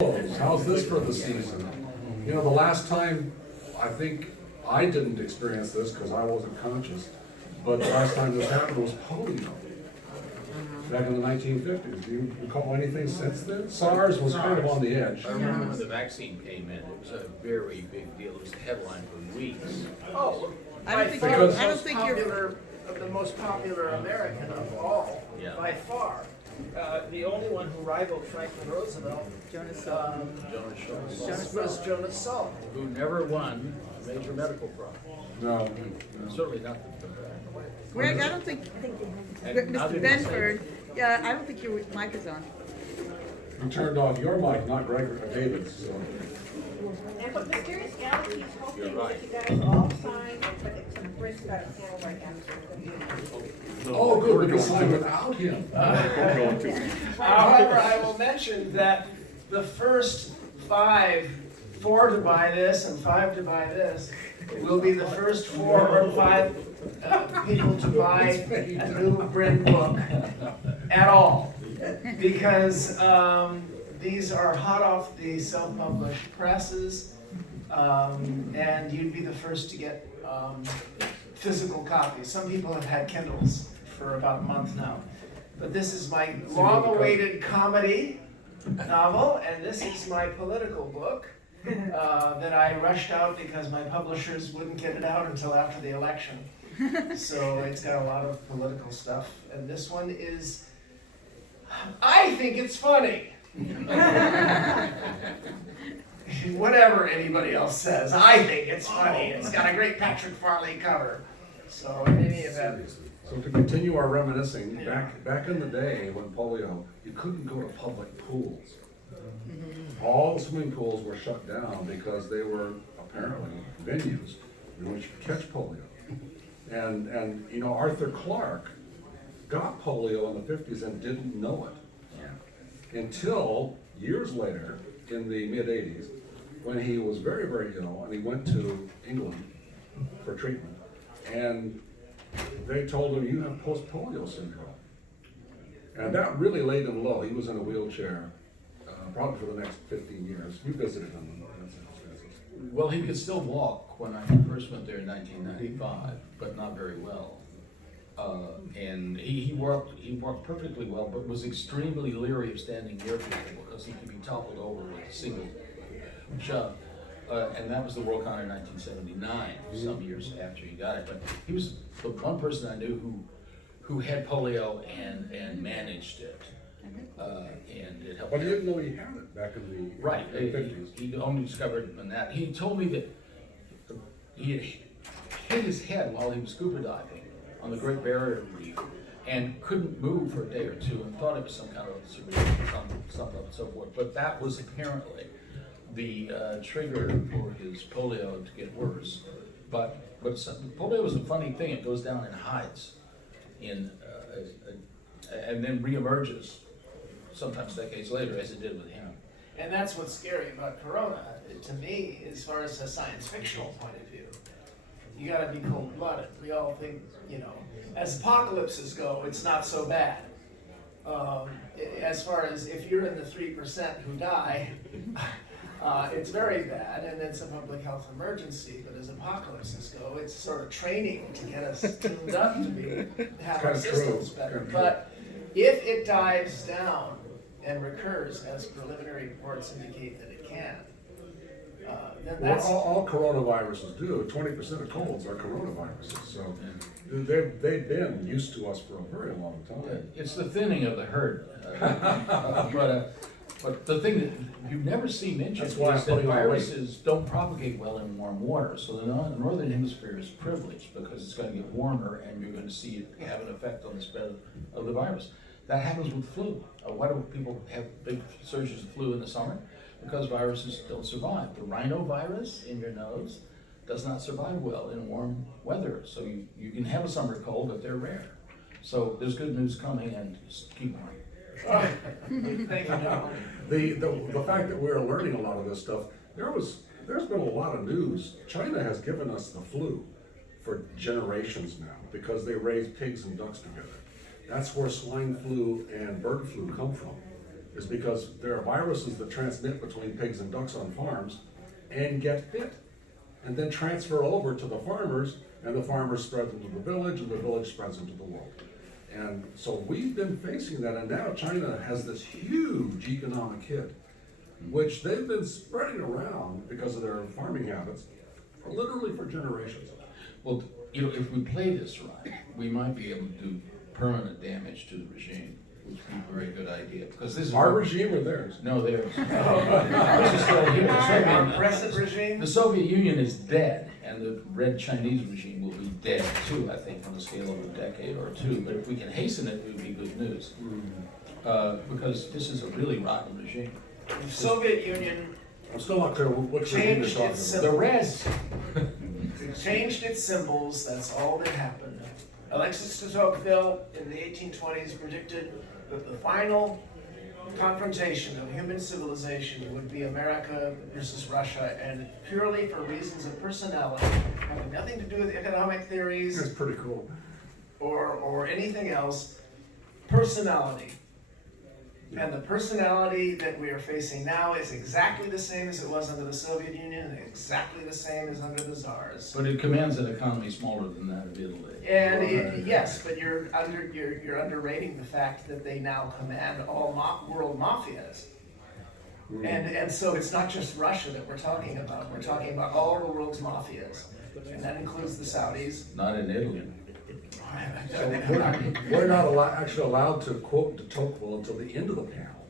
How's this for the season? You know, the last time, I think I didn't experience this because I wasn't conscious, but the last time this happened was polio, back in the 1950s. Do you recall anything since then? SARS was kind of on the edge. I remember when the vaccine came in, it was a very big deal. It was a headline for weeks. Oh, I don't think Because- I don't think you're. the most popular American of all, Yeah. by far. The only one who rivaled Franklin Roosevelt Jonas. Jonas Schultz, was Jonas Salk. who never won a major medical prize. No. Certainly not the Greg, I don't think. And Mr. neither did Benford, yeah, I don't think your mic is on. You turned off your mic, not Gregory David's. So. And what Mysterious Galaxy is hoping You're right. is that you guys all sign and put it to the Brin's got a panel right after. Oh, good, we can sign without him. However, I will mention that the first 4 to buy this and 5 to buy this, will be the first 4 or 5 people to buy a new Brin book at all. Because these are hot off the self-published presses, and you'd be the first to get physical copies. Some people have had Kindles for about a month now. But this is my long-awaited comedy novel, and this is my political book that I rushed out because my publishers wouldn't get it out until after the election. So it's got a lot of political stuff, and this one is, I think it's funny. Whatever anybody else says, I think it's funny. It's got a great Patrick Farley cover. So in any event, So to continue our reminiscing, back in the day when polio, you couldn't go to public pools. All the swimming pools were shut down because they were apparently venues in which you could catch polio. And you know, Arthur Clarke got polio in the 50s and didn't know it. Until years later, in the mid-80s, when he was very, very ill and he went to England for treatment. And they told him, you have post-polio syndrome. And that really laid him low. He was in a wheelchair, probably for the next 15 years. You visited him in that circumstances. Well, he could still walk when I first went there in 1995, but not very well. And he walked perfectly well, but was extremely leery of standing near people because he could be toppled over with a single shove. And that was the World Con in 1979, some years after he got it. But he was the one person I knew who had polio and managed it. And it helped. But he didn't know he had it back in the Right, 50s. he only discovered it in that. He told me that he had hit his head while he was scuba diving on the Great Barrier Reef and couldn't move for a day or two and thought it was some kind of something and so forth. But that was apparently the trigger for his polio to get worse. But polio is a funny thing. It goes down and hides and then reemerges sometimes decades later, as it did with him. and that's what's scary about Corona, to me, as far as a science fictional point of view. You gotta be cold-blooded. We all think, you know, as apocalypses go, it's not so bad. As far as if you're in the 3% who die, it's very bad, and it's a public health emergency. But as apocalypses go, it's sort of training to get us tuned up to have our systems better. But if it dives down and recurs, as preliminary reports indicate that it can, then Well, that's all coronaviruses do. 20% of colds are coronaviruses. So they've been used to us for a very long time. It's the thinning of the herd. But the thing that you never see mentioned That's is why I'm that putting my weight. viruses don't propagate well in warm water. So the northern hemisphere is privileged because it's going to get warmer and you're going to see it have an effect on the spread of the virus. That happens with flu. Why do people have big surges of flu in the summer? Because viruses don't survive. The rhinovirus in your nose does not survive well in warm weather. So you can have a summer cold, but they're rare. So there's good news coming, and just keep on. thank you. The fact that we're learning a lot of this stuff, there's been a lot of news. China has given us the flu for generations now because they raise pigs and ducks together. That's where swine flu and bird flu come from. is because there are viruses that transmit between pigs and ducks on farms and get bit, and then transfer over to the farmers, and the farmers spread them to the village, and the village spreads them to the world. And so we've been facing that, and now China has this huge economic hit, which they've been spreading around because of their farming habits, literally for generations. Well, you know, if we play this right, we might be able to do permanent damage to the regime, which would be a very good idea, because this is. Our regime or theirs? No, theirs. Ours is still here. Our oppressive regime? The Soviet Union is dead, and the Red Chinese regime will be dead too, I think, on the scale of a decade or two. But if we can hasten it, it would be good news. Because this is a really rotten regime. The Soviet Union I'm still not clear what regime you're changed talking its about. The Reds. changed its symbols, that's all that happened. Alexis de Tocqueville in the 1820s predicted that the final confrontation of human civilization would be America versus Russia, and purely for reasons of personality, having nothing to do with economic theories That's pretty cool. or anything else, personality. And the personality that we are facing now is exactly the same as it was under the Soviet Union, and exactly the same as under the Tsars. But it commands an economy smaller than that of Italy. And yes, but you're underrating the fact that they now command all world mafias. And so it's not just Russia that we're talking about. We're talking about all the world's mafias, and that includes the Saudis. Not in Italy. We're not actually allowed to quote de Tocqueville until the end of the panel.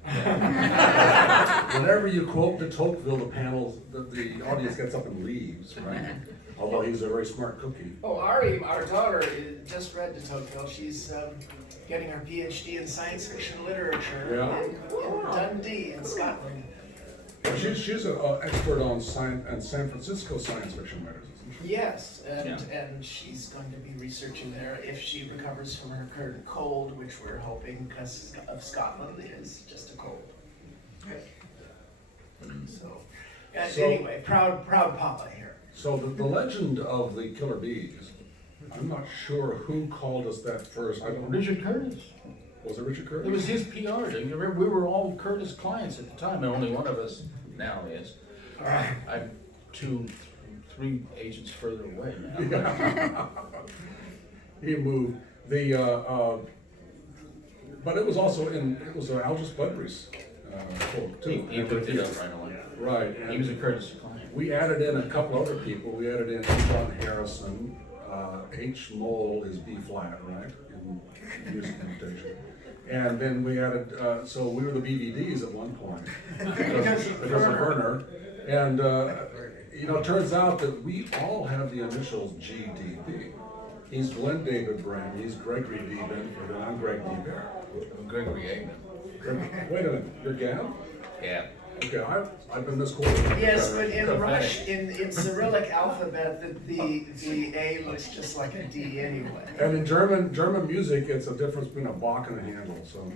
Whenever you quote de Tocqueville, the audience gets up and leaves, right? Although he's a very smart cookie. Oh, Ari, our daughter, just read de Tocqueville. She's getting her PhD in science fiction literature Yeah. in Dundee, in Scotland. She's an expert on science and San Francisco science fiction writers, isn't she? Yes, and Yeah. and she's going to be researching there if she recovers from her current cold, which we're hoping, because of Scotland, is just a cold. So, So- anyway, proud papa here. So the legend of the killer bees, I'm not sure who called us that first. I don't. Richard Curtis. Was it Richard Curtis? It was his PR. You remember, we were all Curtis clients at the time, and only one of us now is. I'm 3 agents further away now. He moved but it was also it was Aldous Budry's quote too. He picked it up right away. Right. And He was a Curtis client. we added in a couple other people. We added in John Harrison. H Mole is B flat, right? In music notation. And then we added, so we were the BVDs at one point because of Werner. And it turns out that we all have the initials GDB. He's Glenn David Brin, he's Gregory D. Benford, and I'm Greg D. Bear. Gregory Eggman. Wait a minute, you're Gab? Yeah. Okay, I've been misquoted. Yes, but in Cyrillic alphabet, the A looks just like a D anyway. And in German music, it's a difference between a Bach and a Handel. So,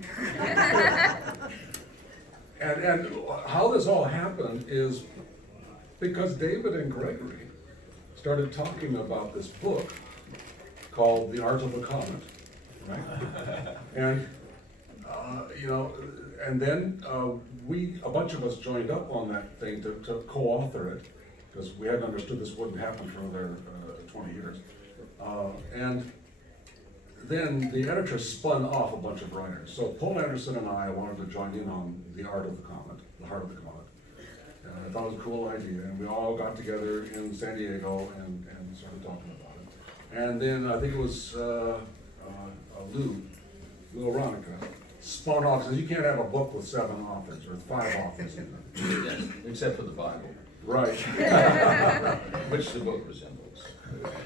and how this all happened is because David and Gregory started talking about this book called The Art of the Comet, right? And and then a bunch of us joined up on that thing to co-author it, because we hadn't understood this wouldn't happen for another 20 years. And then the editor spun off a bunch of writers. So Paul Anderson and I wanted to join in on The Art of the Comet, The Heart of the Comet. And I thought it was a cool idea, and we all got together in San Diego and started talking about it. And then I think it was Lou Ronica, spun off, says you can't have a book with 7 authors or 5 authors in it. Yes, except for the Bible, Right. which the book resembles.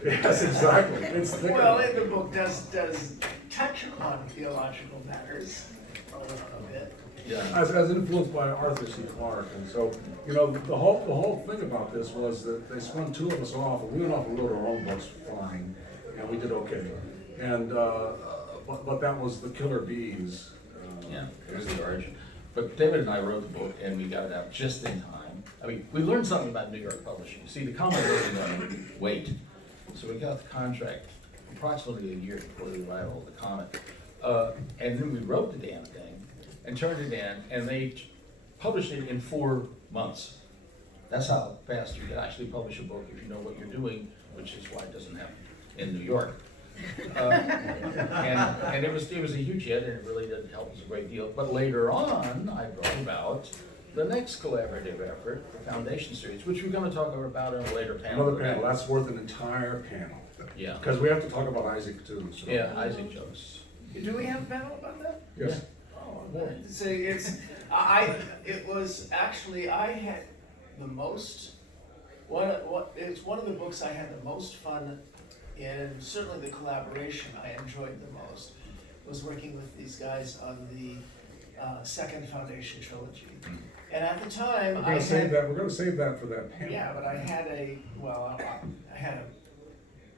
Yes, exactly. It's thicker. Well, the book does touch upon theological matters a bit. Yeah. As influenced by Arthur C. Clarke, and so the whole thing about this was that they spun 2 of us off, and we went off and wrote our own books fine, and we did okay. And but that was the Killer Bees. Yeah, it was the origin. But David and I wrote the book, and we got it out just in time. I mean, we learned something about New York publishing. See, the Comet wasn't going to wait, so we got the contract approximately a year before the arrival of the Comet. And then we wrote the damn thing, and turned it in, and they published it in 4 months. That's how fast you can actually publish a book if you know what you're doing, which is why it doesn't happen in New York. And it was a huge hit, and it really did help us a great deal. But later on, I brought about the next collaborative effort, the Foundation Series, which we're going to talk about in a later panel. Another panel, that's worth an entire panel. Yeah. Because we have to talk about Isaac too, so. Yeah, Isaac Jones. Do we have a panel about that? Yes. Oh, so it was actually, I had the most, it's one of the books I had the most fun in, certainly the collaboration I enjoyed the most, was working with these guys on the second Foundation trilogy. And at the time, We're gonna save that for that panel. yeah, but I had I had a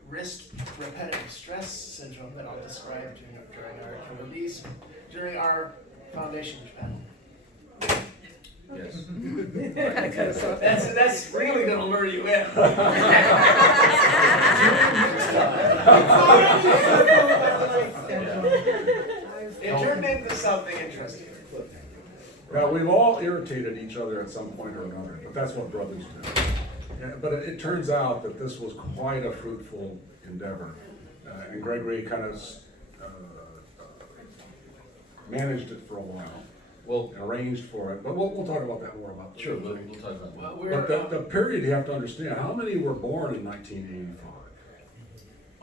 wrist repetitive stress syndrome that I'll describe during our Foundation panel. Yes. That's really gonna lure you in. It turned into something interesting. Well, we've all irritated each other at some point or another, but that's what brothers do. Yeah, but it turns out that this was quite a fruitful endeavor. And Gregory kind of managed it for a while, Well, arranged for it, but we'll talk about that more about. sure, we'll talk about that. Well, But the period you have to understand, how many were born in 1985?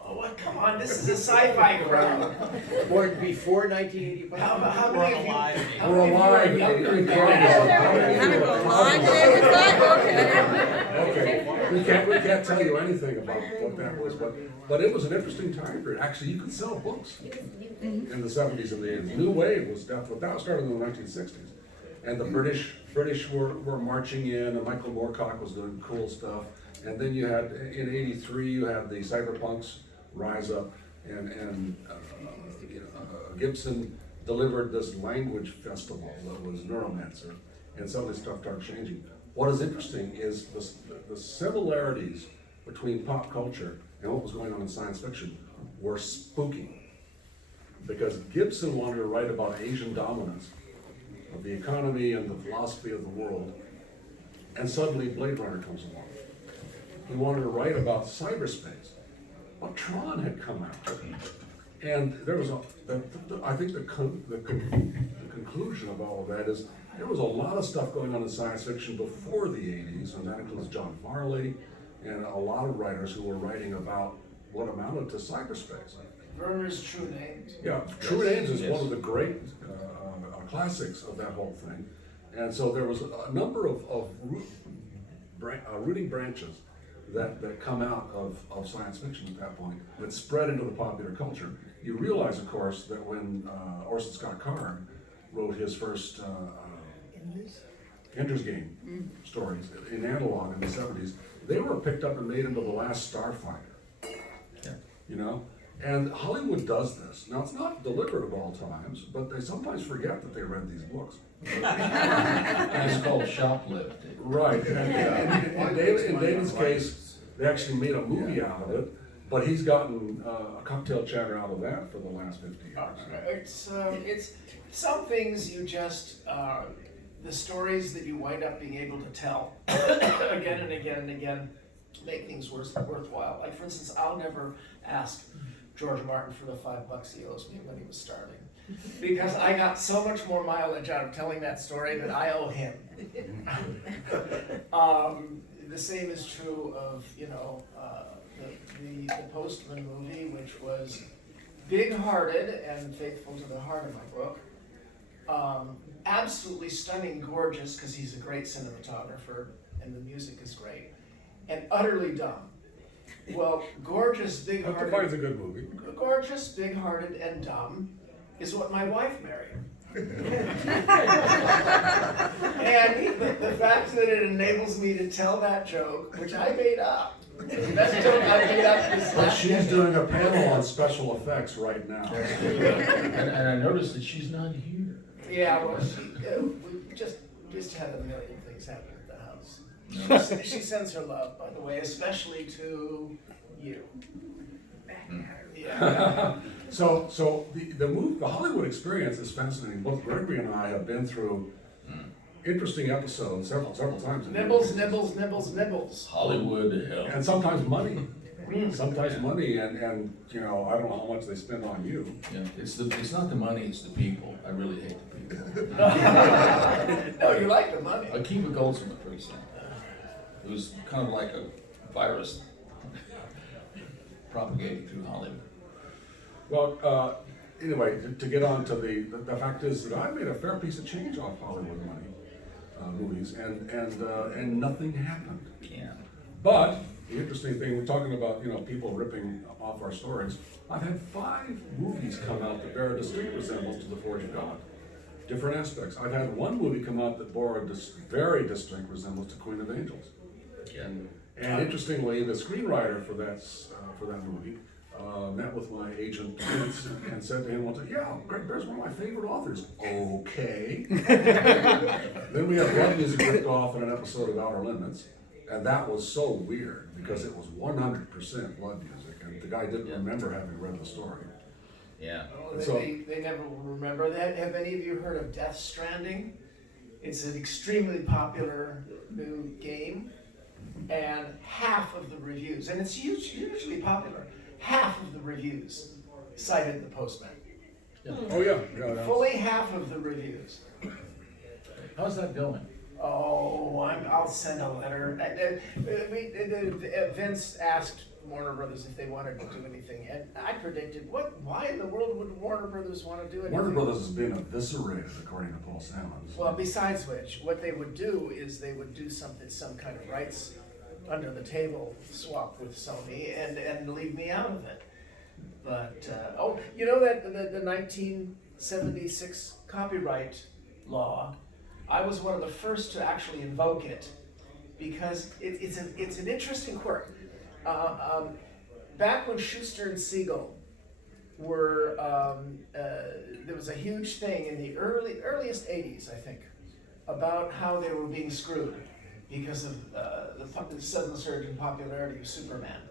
Oh, what? Come on, this is a sci-fi crowd. Born before 1985? How many of you? We're alive. Kind of go live there, is that? Okay. Okay, we can't tell you anything about what that was, but it was an interesting time period. Actually, you could sell books in the 70s and the 80s. New Wave was definitely, that started in the 1960s. And the British were marching in, and Michael Moorcock was doing cool stuff. And then you had, in 83, you had the cyberpunks rise up, and Gibson delivered this language festival that was Neuromancer, and some of this stuff started changing. What is interesting is the similarities between pop culture and what was going on in science fiction were spooky. Because Gibson wanted to write about Asian dominance of the economy and the philosophy of the world, and suddenly Blade Runner comes along. He wanted to write about cyberspace, but Tron had come out. And there was I think the conclusion of all of that is there was a lot of stuff going on in science fiction before the 80s, and that includes John Farley and a lot of writers who were writing about what amounted to cyberspace. Verner's True Names. Yeah, True Names is Yes. one of the great classics of that whole thing. And so there was a number of rooting branches that come out of science fiction at that point that spread into the popular culture. You realize, of course, that when Orson Scott Card wrote his first Ender's Game stories in analog in the 70s, they were picked up and made into The Last Starfighter. Yeah. You know? And Hollywood does this. Now, it's not deliberate at all times, but they sometimes forget that they read these books. And it's called shoplifting. Right. And in David's case, they actually made a movie out of it, but he's gotten a cocktail chatter out of that for the last 50 years. It's some things you just, the stories that you wind up being able to tell again and again and again make things worthwhile. Like, for instance, I'll never ask George Martin for the $5 he owes me when he was starving, because I got so much more mileage out of telling that story that I owe him. The same is true of, the Postman movie, which was big-hearted and faithful to the heart of my book. Absolutely stunning, gorgeous, because he's a great cinematographer and the music is great, and utterly dumb. Well, gorgeous, That big-hearted. defines a good movie. Gorgeous, big-hearted, and dumb is what my wife married. And the fact that it enables me to tell that joke, which I made up. That joke I made up this But last she's doing a panel on special effects right now. And I noticed that she's not here. Yeah, well, we just had a million things happen at the house. She sends her love, by the way, especially to you. Yeah. So the Hollywood experience is fascinating. Both Gregory and I have been through interesting episodes several times. Nibbles, nibbles, nibbles, nibbles. Hollywood, hell. And sometimes money. Sometimes money, and you know, I don't know how much they spend on you. Yeah, it's not the money, it's the people. I really hate the people. No, you like the money. Akiva Goldsmith, for example. It was kind of like a virus propagating through Hollywood. Well, anyway, to get on to the fact is that I made a fair piece of change off Hollywood money, movies, and nothing happened. Yeah. But the interesting thing, we're talking about, you know, people ripping off our stories. I've had 5 movies come out that bear a distinct resemblance to The Forge of God. Different aspects. I've had one movie come out that bore a very distinct resemblance to Queen of Angels. Yeah. And interestingly, the screenwriter for that movie met with my agent Vince and said to him one time, "Yeah, Greg Bear's one of my favorite authors." Okay. Then we had Blood Music ripped off in an episode of Outer Limits, and that was so weird because it was 100% Blood Music, and the guy didn't remember having read the story. Yeah. Oh, they never remember that. Have any of you heard of Death Stranding? It's an extremely popular new game, and half of the reviews, and it's hugely popular, half of the reviews cited the Postman. Oh yeah, Fully half of the reviews. How's that going? Oh, I'll send a letter. Vince asked Warner Brothers if they wanted to do anything, and I predicted, why in the world would Warner Brothers want to do anything? Warner Brothers has been eviscerated, according to Paul Salmons. Well, besides which, what they would do is they would do some kind of rights under the table swap with Sony and leave me out of it. But, you know that the 1976 copyright law, I was one of the first to actually invoke it because it's an interesting quirk. Back when Schuster and Siegel were, there was a huge thing in the earliest 80s, I think, about how they were being screwed because of the sudden surge in popularity of Superman.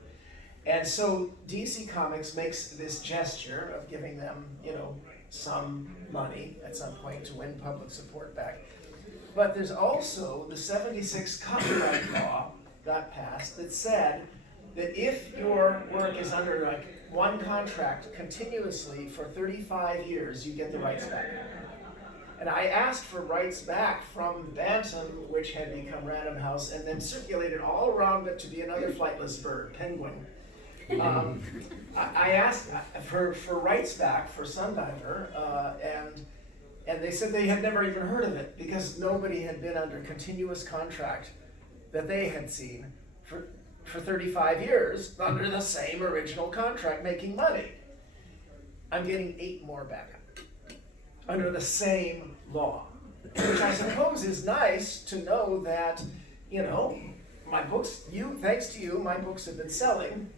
And so DC Comics makes this gesture of giving them, you know, some money at some point to win public support back. But there's also the 76 copyright law got passed that said that if your work is under like one contract continuously for 35 years, you get the rights back. And I asked for rights back from Bantam, which had become Random House, and then circulated all around it to be another flightless bird, penguin. I asked for rights back for Sundiver, and they said they had never even heard of it because nobody had been under continuous contract that they had seen for 35 years under the same original contract making money. I'm getting 8 more back under the same law, which I suppose is nice to know that, you know, my books, thanks to you, my books have been selling,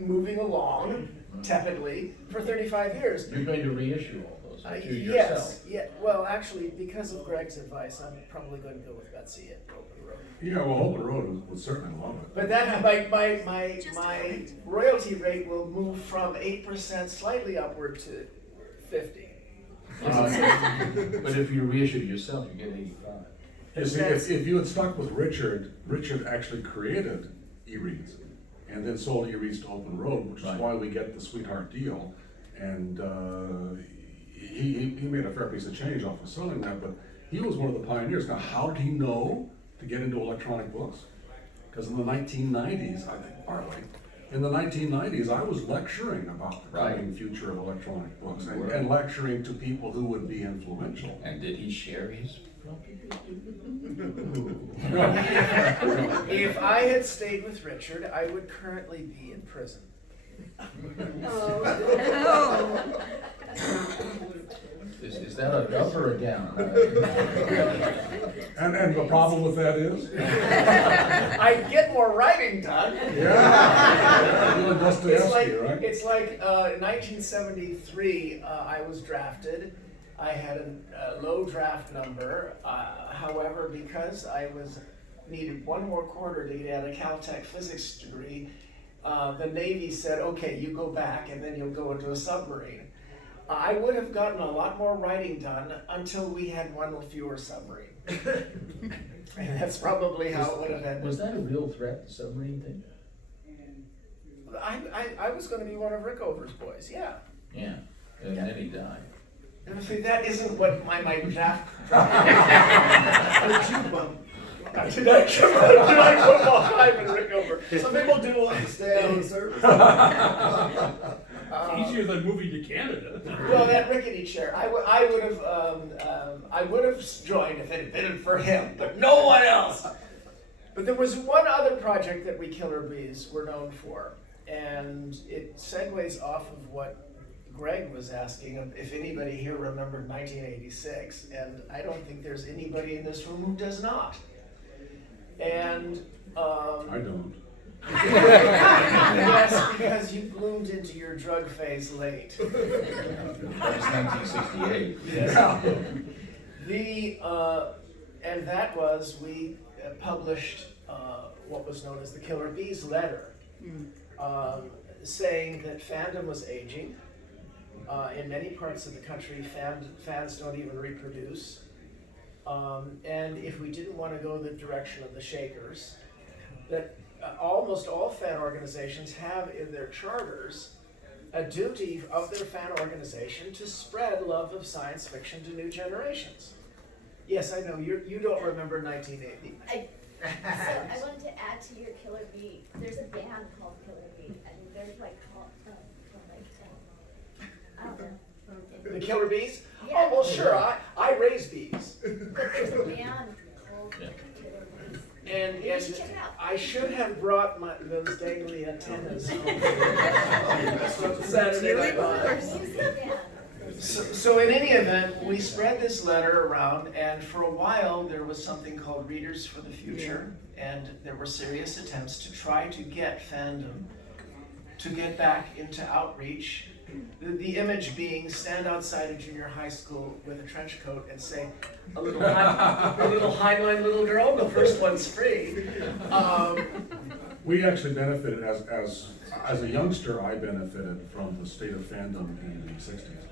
moving along tepidly for 35 years. You're going to reissue all those yourself. Yes, yeah. Well, actually, because of Greg's advice, I'm probably going to go with Betsy at Open Road. Yeah, well, Open Road would certainly love it. But that my royalty rate will move from 8% slightly upward to 50. But if you reissue yourself, you get 85. You see, if you had stuck with Richard actually created e-reads and then sold e-reads to Open Road, which is why we get the Sweetheart deal. And he made a fair piece of change off of selling that, but he was one of the pioneers. Now, how did he know to get into electronic books? Because in the 1990s, I think, partly, in the 1990s, I was lecturing about the coming future of electronic books and lecturing to people who would be influential. And did he share his If I had stayed with Richard, I would currently be in prison. Oh. Is that a up or a down? And the problem with that is? I'd get more writing done. Yeah. You're Dostoevsky, right? It's like in 1973, I was drafted. I had a low draft number. However, because I needed one more quarter to get a Caltech physics degree, the Navy said, okay, you go back and then you'll go into a submarine. I would have gotten a lot more writing done until we had one fewer submarine. And that's probably how it would have ended. Was that a real threat, the submarine thing? I was gonna be one of Rickover's boys, yeah. Yeah, and then he died. And see, that isn't what my draft. Did I come behind and Rickover? Some people do want to stay on the service. Easier than moving to Canada. Well, that rickety chair, I would have joined if it had been for him, but no one else. But there was one other project that we Killer Bees were known for, and it segues off of what Greg was asking, if anybody here remembered 1986, and I don't think there's anybody in this room who does not. And I don't. yes, because you bloomed into your drug phase late. That was 1968. Yes. And that was, we published what was known as the Killer Bees letter, saying that fandom was aging. In many parts of the country, fans don't even reproduce. And if we didn't want to go the direction of the Shakers, that almost all fan organizations have in their charters a duty of their fan organization to spread love of science fiction to new generations. Yes, I know, you don't remember 1980. I wanted to add to your Killer Bee. There's a band called Killer Bee, and they're like called I don't know. The Killer Bees? Yeah. Oh, well, sure, I raise bees. But there's a band called Killer Bees. And You should check it out. I should have brought those dangly antennas home. Saturday Night Live. Music band. So in any event, we spread this letter around, and for a while there was something called Readers for the Future, and there were serious attempts to try to get fandom to get back into outreach. The image being stand outside a junior high school with a trench coat and say, a little Heinlein little girl, the first one's free. We actually benefited, as a youngster, I benefited from the state of fandom in the 60s.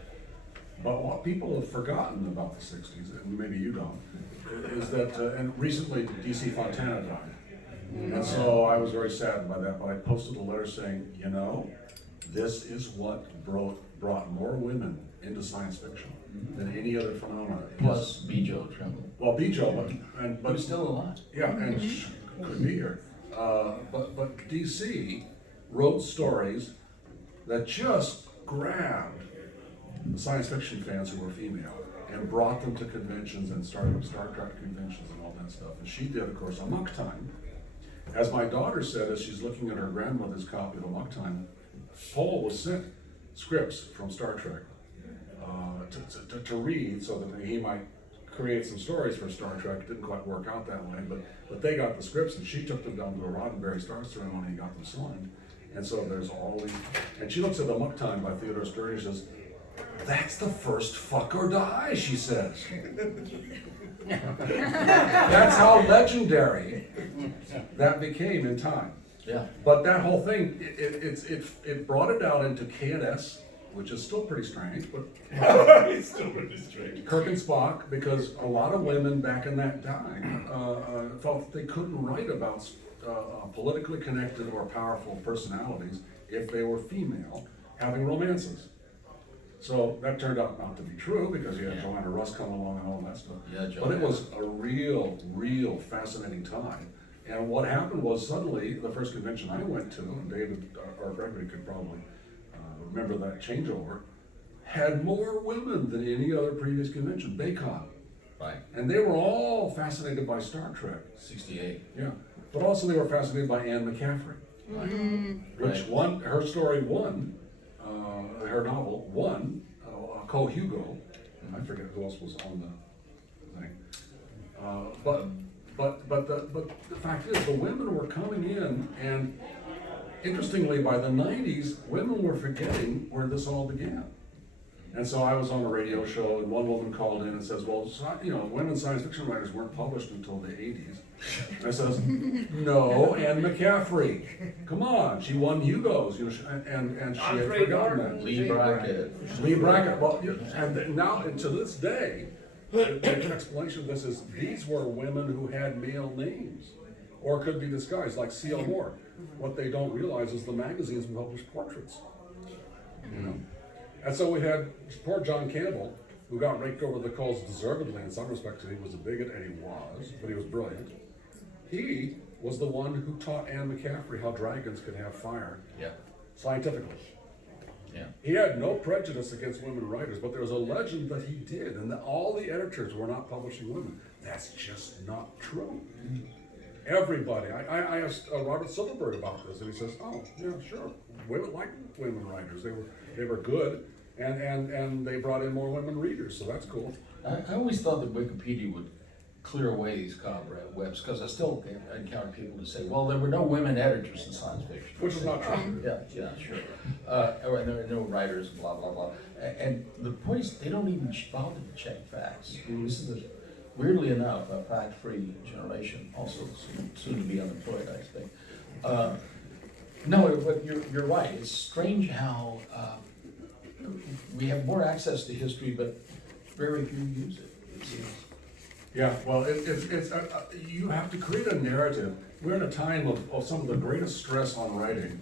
But what people have forgotten about the 60s, and maybe you don't, is that, and recently DC Fontana died. And so I was very saddened by that, but I posted a letter saying, you know, this is what brought more women into science fiction than any other phenomenon. Plus Bijo Tremble. Well, Bijo, but Who's still alive. yeah, and could be here. But DC wrote stories that just grabbed the science fiction fans who were female and brought them to conventions and started Star Trek conventions and all that stuff. And she did, of course, Amok Time. As my daughter said, as she's looking at her grandmother's copy of Amok Time, Paul was sent scripts from Star Trek to read so that he might create some stories for Star Trek. It didn't quite work out that way, but they got the scripts and she took them down to a Roddenberry Star ceremony and got them signed. And so there's all these, and she looks at Amok Time by Theodore Stern and says, "That's the first fuck or die," she says. That's how legendary that became in time. Yeah. But that whole thing, it brought it out into KNS, which is still pretty strange, but It's still pretty strange. Kirk and Spock, because a lot of women back in that time felt that they couldn't write about politically connected or powerful personalities if they were female having romances. So that turned out not to be true because you had Joanna Russ come along and all that stuff. Yeah, but it was a real fascinating time. And what happened was suddenly the first convention I went to, and David or Gregory could probably remember that changeover, had more women than any other previous convention, Baycon. Right. And they were all fascinated by Star Trek. 68. Yeah. But also they were fascinated by Anne McCaffrey, which Right. won, her story won, her novel won a co-Hugo. I forget who else was on the thing. But the fact is, the women were coming in, and interestingly, by the 90s, women were forgetting where this all began. And so I was on a radio show, and one woman called in and says, well, women science fiction writers weren't published until the 80s. And I says, no, Anne McCaffrey, come on, she won Hugos, and she had Andre forgotten Gordon. that. Lee Brackett. Lee Brackett, well, and to this day, the explanation of this is these were women who had male names, or could be disguised, like C.L. Moore. What they don't realize is the magazines published portraits, And so we had poor John Campbell, who got raked over the coals deservedly in some respects. He was a bigot, and he was, but he was brilliant. He was the one who taught Anne McCaffrey how dragons could have fire, scientifically. Yeah. He had no prejudice against women writers, but there was a legend that he did, and that all the editors were not publishing women. That's just not true. Everybody. I asked Robert Silverberg about this, and he says, "Oh, yeah, sure. Women liked women writers. They were good, and they brought in more women readers, so that's cool." I always thought that Wikipedia would clear away these cobwebs, because I still encounter people who say, well, there were no women editors in science fiction. Which is not true. Yeah, sure. Or there were no writers, blah, blah, blah. And the point is, they don't even bother to check facts. This is, weirdly enough, a fact-free generation, also soon to be unemployed, I think. No, but you're right. It's strange how we have more access to history, but very few use it, it seems. Yeah, well, it's you have to create a narrative. We're in a time of some of the greatest stress on writing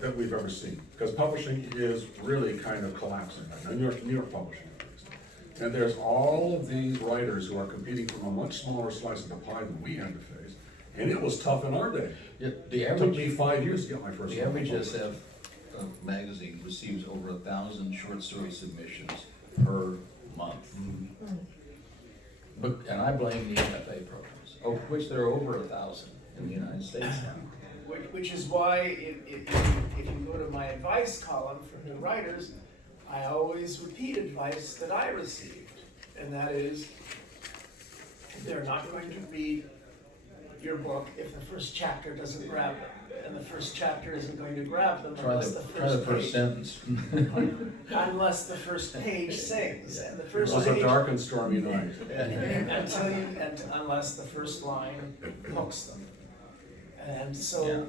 that we've ever seen, because publishing is really kind of collapsing right now, New York publishing at least. And there's all of these writers who are competing from a much smaller slice of the pie than we had to face, and it was tough in our day. The It took me 5 years to get my first The one. average SF magazine receives over 1,000 short story submissions per month. And I blame the MFA programs, of which there are over 1,000 in the United States now. Which is why if you go to my advice column for new writers, I always repeat advice that I received. And that is, they're not going to read your book if the first chapter doesn't grab them. And the first chapter isn't going to grab them unless the first page. Sentence. Unless the first page sings. And the It first was a page, dark and stormy night. unless the first line hooks them. And so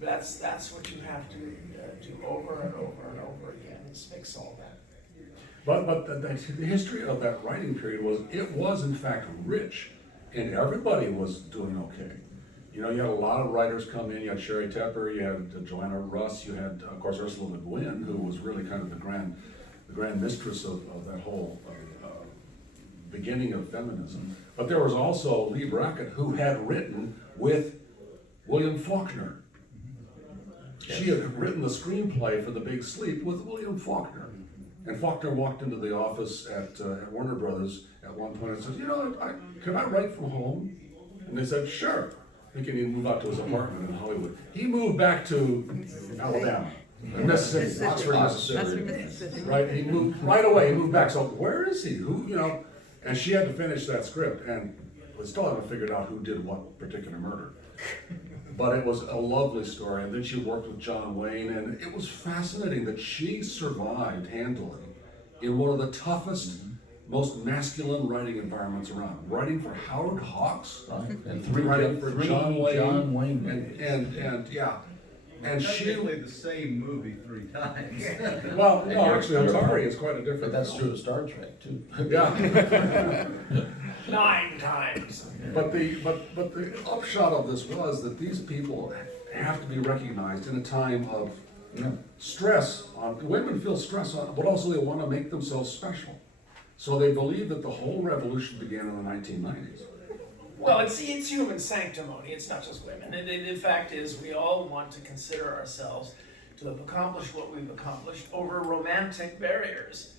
that's what you have to do over and over and over again, is fix all that. But the history of that writing period was in fact rich, and everybody was doing okay. You had a lot of writers come in. You had Sherry Tepper, you had Joanna Russ, you had, of course, Ursula Le Guin, who was really kind of the grand mistress of that whole beginning of feminism. But there was also Lee Brackett, who had written with William Faulkner. She had written the screenplay for The Big Sleep with William Faulkner. And Faulkner walked into the office at Warner Brothers at one point and said, can I write from home? And they said, sure. Thinking he'd move out to his apartment in Hollywood. He moved back to Alabama, Mississippi, Oxford, Mississippi. Right, he moved right away. He moved back. So where is he? And she had to finish that script, and we still haven't figured out who did what particular murder. But it was a lovely story. And then she worked with John Wayne, and it was fascinating that she survived handily in one of the toughest, most masculine writing environments around. Writing for Howard Hawks, And writing for John Wayne, and and she. Technically the same movie 3 times. Well, no, actually, Atari is quite a different. But that's film. true of Star Trek too. Yeah. 9 times. But the upshot of this was that these people have to be recognized in a time of stress. Women feel stress on, but also they want to make themselves special. So they believe that the whole revolution began in the 1990s. Well, it's human sanctimony. It's not just women. And the fact is, we all want to consider ourselves to have accomplished what we've accomplished over romantic barriers.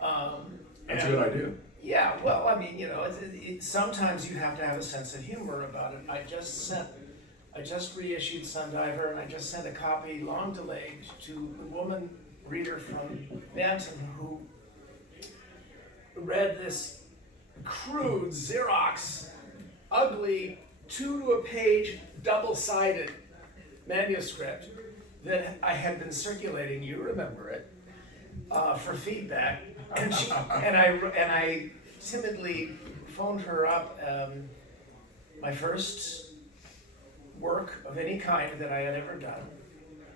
That's a good idea. Yeah, well, I mean, sometimes you have to have a sense of humor about it. I just reissued Sundiver, and I just sent a copy, long delayed, to a woman reader from Bantam who read this crude Xerox, ugly, 2-to-a-page, double-sided manuscript that I had been circulating. You remember it. for feedback, and I timidly phoned her up. My first work of any kind that I had ever done.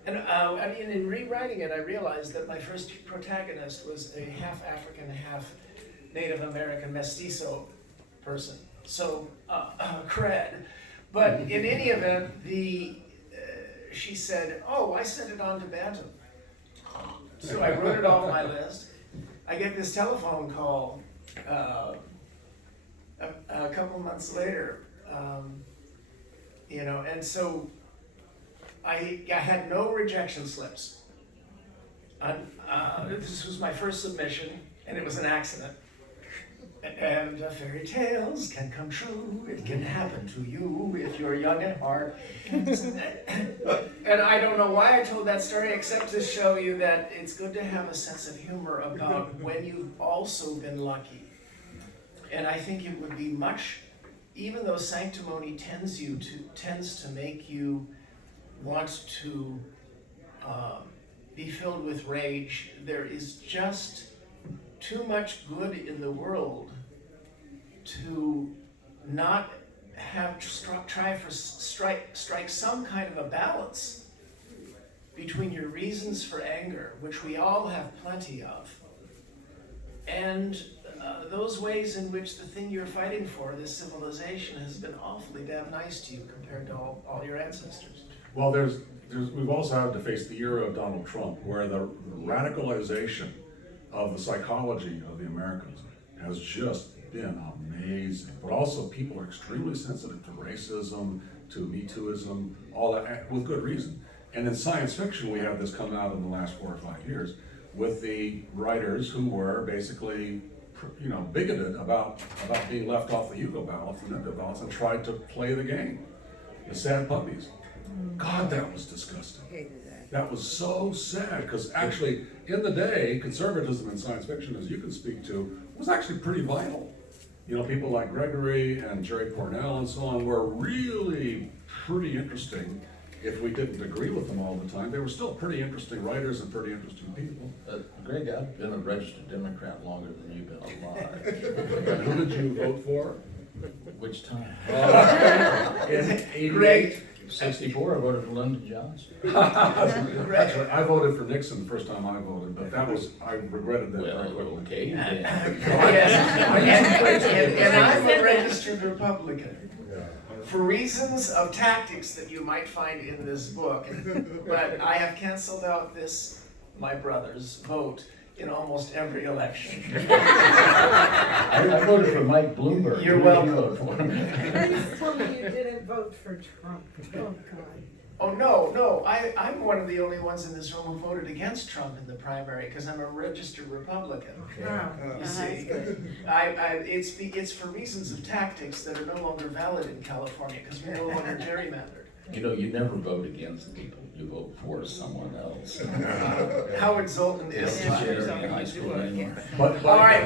And in rewriting it, I realized that my first protagonist was a half African, half Native American mestizo person. So, cred. But in any event, she said, "Oh, I sent it on to Bantam." So I wrote it off my list. I get this telephone call a couple months later. And so I had no rejection slips. This was my first submission, and it was an accident. And fairy tales can come true. It can happen to you if you're young at heart. And I don't know why I told that story, except to show you that it's good to have a sense of humor about when you've also been lucky. And I think it would be much, even though sanctimony tends to make you want to be filled with rage, there is just too much good in the world to not have strike some kind of a balance between your reasons for anger, which we all have plenty of, and those ways in which the thing you're fighting for, this civilization, has been awfully damn nice to you compared to all your ancestors. Well, we've also had to face the era of Donald Trump, where the radicalization of the psychology of the Americans has just been amazing. But also, people are extremely sensitive to racism, to Me Tooism, all that, with good reason. And in science fiction, we have this come out in the last 4 or 5 years with the writers who were basically, bigoted about being left off the Hugo ballots and Edgar ballots and tried to play the game. The sad puppies. God, that was disgusting. That was so sad, because actually, in the day, conservatism in science fiction, as you can speak to, was actually pretty vital. People like Gregory and Jerry Cornell and so on were really pretty interesting. If we didn't agree with them all the time, they were still pretty interesting writers and pretty interesting people. Greg, I've been a registered Democrat longer than you've been alive. And who did you vote for? Which time? In 88? Greg. 64, I voted for Lyndon Johnson. That's right. I voted for Nixon the first time I voted, but I regretted that very quickly. Okay. Yes, and I'm a registered Republican. For reasons of tactics that you might find in this book, but I have canceled out my brother's vote in almost every election. I voted for Mike Bloomberg. You're Who did you welcome. vote for? Please tell me you didn't vote for Trump. Oh, God. Oh, no, I'm one of the only ones in this room who voted against Trump in the primary, because I'm a registered Republican. You see, it's for reasons of tactics that are no longer valid in California, because we no longer gerrymandered. You never vote against people, you vote for someone else. Howard Zoltan is. High school anymore. But All right,